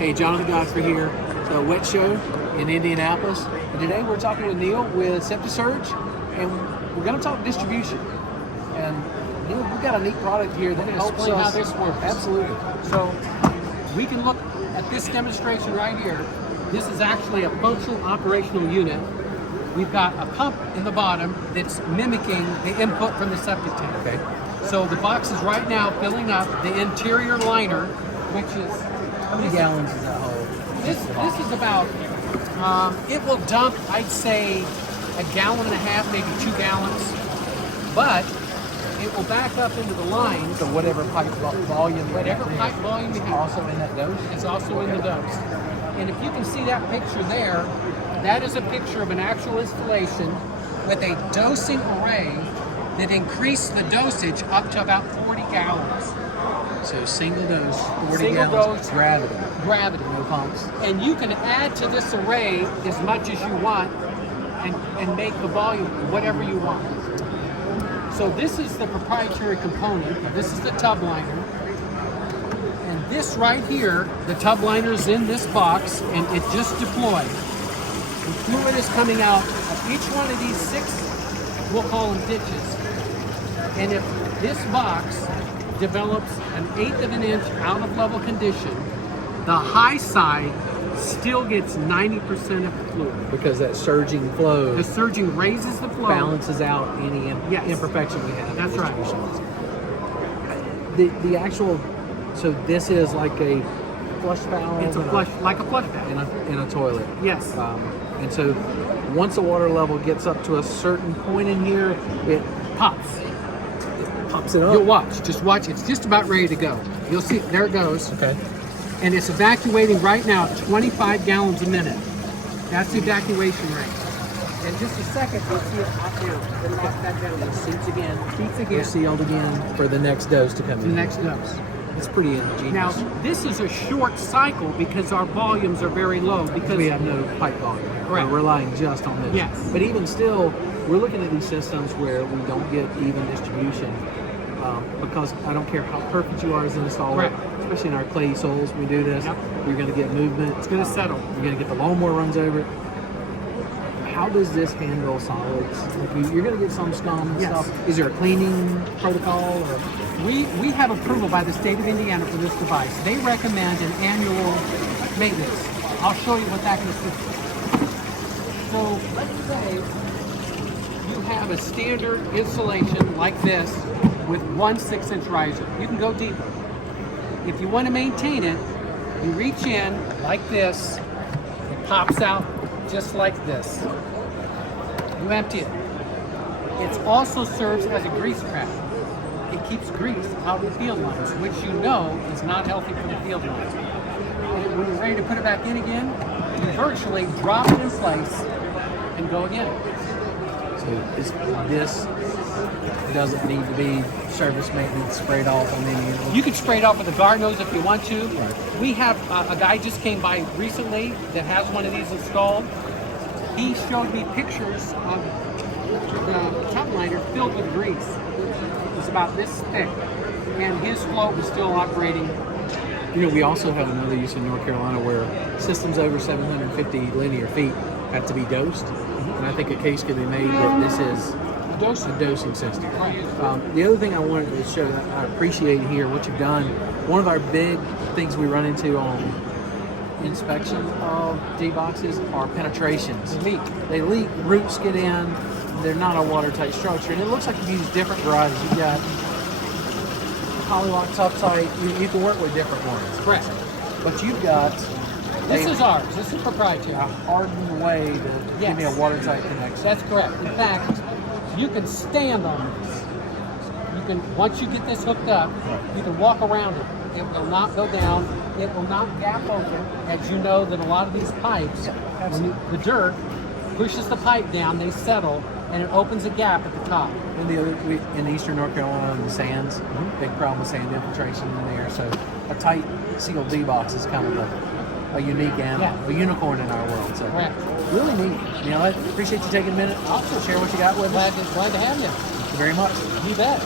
Hey, Jonathan Godfrey here, the WWETT Show in Indianapolis. And today we're talking with Neil with SeptiSurge, and we're going to talk distribution. And Neil, we've got a neat product here that helps explain us. how this works. Absolutely. So we can look at this demonstration right here. This is actually a functional operational unit. We've got a pump in the bottom that's mimicking the input from the septic tank. Okay. So the box is right now filling up the interior liner, which is... How many gallons is that hold? This is about, it will dump, I'd say, 1.5 gallons, maybe 2 gallons. But it will back up into the lines. So whatever pipe volume. Whatever pipe volume you have. Also in that dose? It's also in the dose. And if you can see that picture there, that is a picture of an actual installation with a dosing array that increased the dosage up to about 40 gallons. So single dose, 40 Single gallons, dose, gravity. Gravity. No pumps. And you can add to this array as much as you want and make the volume whatever you want. So this is the proprietary component. This is the tub liner. And this right here, the tub liner is in this box and it just deployed. The fluid is coming out of each one of these 6, we'll call them ditches. And if this box develops 1/8 of an inch out of level condition, the high side still gets 90% of the fluid. Because that surging flow The surging raises the flow. balances out any Yes. imperfection we have. That's right. The actual, so this is like a flush valve. It's a flush, like a flush valve. in a toilet. Yes. And so once the water level gets up to a certain point in here, it Pops. pops it up. You'll watch. Just watch. It's just about ready to go. You'll see. There it goes. Okay. And it's evacuating right now at 25 gallons a minute. That's the evacuation rate. In just a second, you'll see it pop down. It'll lock that down. It seats again. Seats They're again. sealed again for the next dose to come The in. next dose. It's pretty ingenious. Now, this is a short cycle because our volumes are very low. Because we have no pipe volume. Correct. We're relying just on this. Yes. But even still, we're looking at these systems where we don't get even distribution because I don't care how perfect you are as an installer, Correct. especially in our clay soils, we do this. Yep. You're going to get movement. It's going to settle. You're going to get the lawnmower runs over it. How does this handle solids? Like you're going to get some scum and Yes. stuff. Is there a cleaning protocol? Or? We have approval by the state of Indiana for this device. They recommend an annual maintenance. I'll show you what that consists of. So let's say you have a standard installation like this with 1 6-inch riser. You can go deeper. If you want to maintain it, you reach in like this, it pops out just like this. You empty it. It also serves as a grease trap. It keeps grease out of the field lines, which you know is not healthy for the field lines. And when you're ready to put it back in again, you virtually drop it in place and go again. So this doesn't need to be service maintenance sprayed off on any of them. You can spray it off with a garden hose if you want to. Right. We have a guy just came by recently that has one of these installed. He showed me pictures of the tub liner filled with grease. It was about this thick, and his float was still operating. You know, we also have another use in North Carolina where systems over 750 linear feet have to be dosed. And I think a case could be made that this is a dosing system. The other thing I wanted to show that I appreciate here, what you've done, one of our big things we run into on inspection of D-boxes are penetrations. They leak, roots get in, they're not a watertight structure. And it looks like you've used different varieties. You've got Polylock, Topsite, you can work with different ones. Correct. But you've got This is ours. This is proprietary. a hardened way to give me a watertight connection. That's correct. In fact, you can stand on this. You can, once you get this hooked up, you can walk around it. It will not go down. It will not gap open. As you know that a lot of these pipes, when the dirt pushes the pipe down, they settle, and it opens a gap at the top. And in eastern North Carolina, the sands, big problem with sand infiltration in there. So a tight sealed D-box is kind of a unique animal, a unicorn in our world. So really neat. You know, I appreciate you taking a minute. Awesome. Share what you got with us. Glad to have you. Thank you very much. You bet.